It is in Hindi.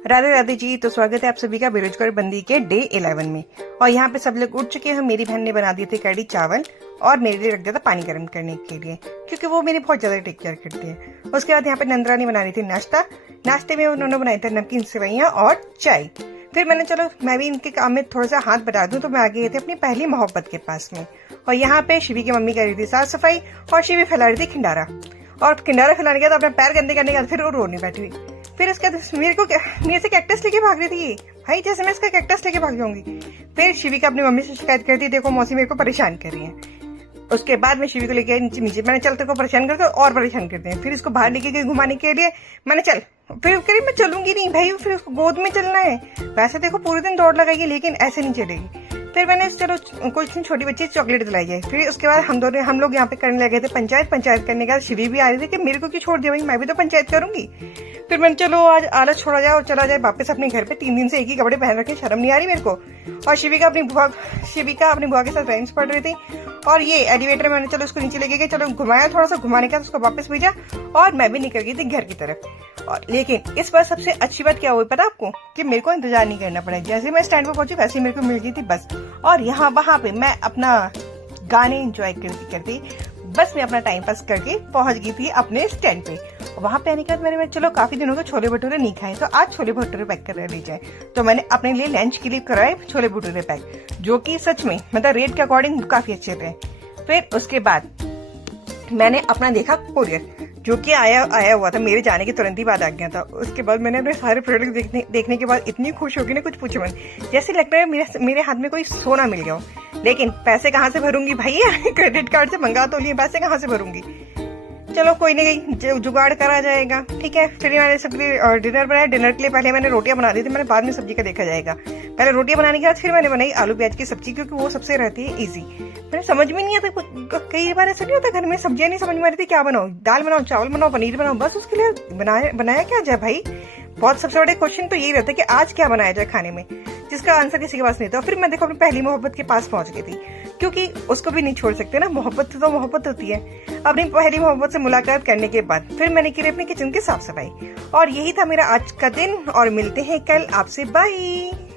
राधे राधे जी। तो स्वागत है आप सभी का बेरोजगार बंदी के डे 11 में। और यहाँ पे सब लोग उठ चुके हैं। मेरी बहन ने बना दिए थे कड़ी चावल और मेरे लिए रख दिया था पानी गर्म करने के लिए, क्योंकि वो मेरी बहुत ज्यादा टेक केयर करती है। उसके बाद यहाँ पे नंदरा ने बना रही थी नाश्ता। नाश्ते में उन्होंने बनाए थे नमकीन सेवैयां और चाय। फिर मैंने चलो मैं भी इनके काम में थोड़ा सा हाथ बटा दूं, तो मैं आ गई थी अपनी पहली मोहब्बत के पास में। और यहाँ पे शिवी की मम्मी कर रही थी साफ सफाई और शिवी फैला रही थी खिंडारा। और खिंडारा फैलाने के बाद अपना पैर गंदे करने के बाद फिर वो रोने बैठी हुई। फिर उसके बाद मेरे से कैक्टस लेके भाग रही थी भाई, जैसे मैं इसका कैक्टस लेके भाग जाऊंगी। फिर शिविका अपनी मम्मी से शिकायत करती, देखो मौसी मेरे को परेशान कर रही है। उसके बाद मैं शिवी को लेके नीचे मैंने चलते को परेशान करते और परेशान करते हैं। फिर इसको बाहर लेके गई घुमाने के लिए। मैंने चल, फिर करी मैं चलूंगी नहीं भाई, फिर उसको गोद में चलना है। वैसे देखो पूरे दिन दौड़ लगाएगी लेकिन ऐसे नहीं चलेगी। फिर मैंने चलो कोई छोटी बच्ची चॉकलेट दिलाई जाए। फिर उसके बाद हम लोग यहाँ पे करने लगे थे पंचायत करने के बाद शिवी भी आ रही थी कि मेरे को क्यों छोड़ दिया भाई, मैं भी तो पंचायत करूंगी। फिर मैंने चलो आज आलस छोड़ा जाए और चला जाए वापस अपने घर पे। 3 दिन से एक ही कपड़े पहन रखे, शर्म नहीं आ रही मेरे को। और शिविका अपनी बुआ के साथ राइम्स पढ़ रही थी। और ये एलिवेटर मैंने चलो उसको नीचे लेके गए, चलो घुमाया थोड़ा सा, घुमाने के बाद उसको वापस भेजा और मैं भी निकल गई थी घर की तरफ। और लेकिन इस बार सबसे अच्छी बात क्या हुई पता आपको, कि मेरे को इंतजार नहीं करना पड़ा। जैसे मैं स्टैंड पर पहुंची वैसे ही मेरे को मिल गई थी बस। और वहां पे मैं अपना गाने एंजॉय करती बस मैं अपना टाइम पास करके पहुंच गई थी अपने स्टैंड पे। वहां पे आने के बाद मैंने चलो काफी दिनों के छोले भटूरे नहीं खाए, तो आज छोले भटूरे पैक कर लीजिए। तो मैंने अपने लिए लंच के लिए कराए छोले भटूरे पैक, जो कि सच में मतलब रेट के अकॉर्डिंग काफी अच्छे थे। फिर उसके बाद मैंने अपना देखा कोरियर, जो कि आया हुआ था मेरे जाने के तुरंत ही बाद आ गया था। उसके बाद मैंने अपने सारे प्रोडक्ट देखने के बाद इतनी खुश हो गई ना, कुछ पूछो मत। जैसे लगता है मेरे हाथ में कोई सोना मिल गया हो। लेकिन पैसे कहाँ से भरूंगी भैया, क्रेडिट कार्ड से मंगा तो लिए, पैसे कहाँ से भरूंगी। चलो कोई नहीं, जुगाड़ करा जाएगा, ठीक है। फिर मैंने सबके डिनर बनाया। डिनर के लिए पहले मैंने रोटियां बना दी थी, मैंने बाद में सब्जी का देखा जाएगा। पहले रोटियां बनाने के बाद फिर मैंने बनाई आलू प्याज की सब्जी, क्योंकि वो सबसे रहती है इजी। मैंने समझ में नहीं आता, कई बार ऐसा नहीं होता घर में सब्जियां नहीं समझ में आ रही थी, क्या बनाओ, दाल बनाओ, चावल बनाओ, पनीर बनाओ, बस उसके लिए बनाया क्या जाए भाई। बहुत सबसे बड़े क्वेश्चन तो यही रहता है कि आज क्या बनाया जाए खाने में, जिसका आंसर किसी के पास नहीं था। फिर मैं देखो अपनी पहली मोहब्बत के पास पहुंच गई थी, क्योंकि उसको भी नहीं छोड़ सकते ना, मोहब्बत तो मोहब्बत होती है। अपनी पहली मोहब्बत से मुलाकात करने के बाद फिर मैंने की अपनी किचन की साफ सफाई। और यही था मेरा आज का दिन, और मिलते हैं कल आपसे, बाय।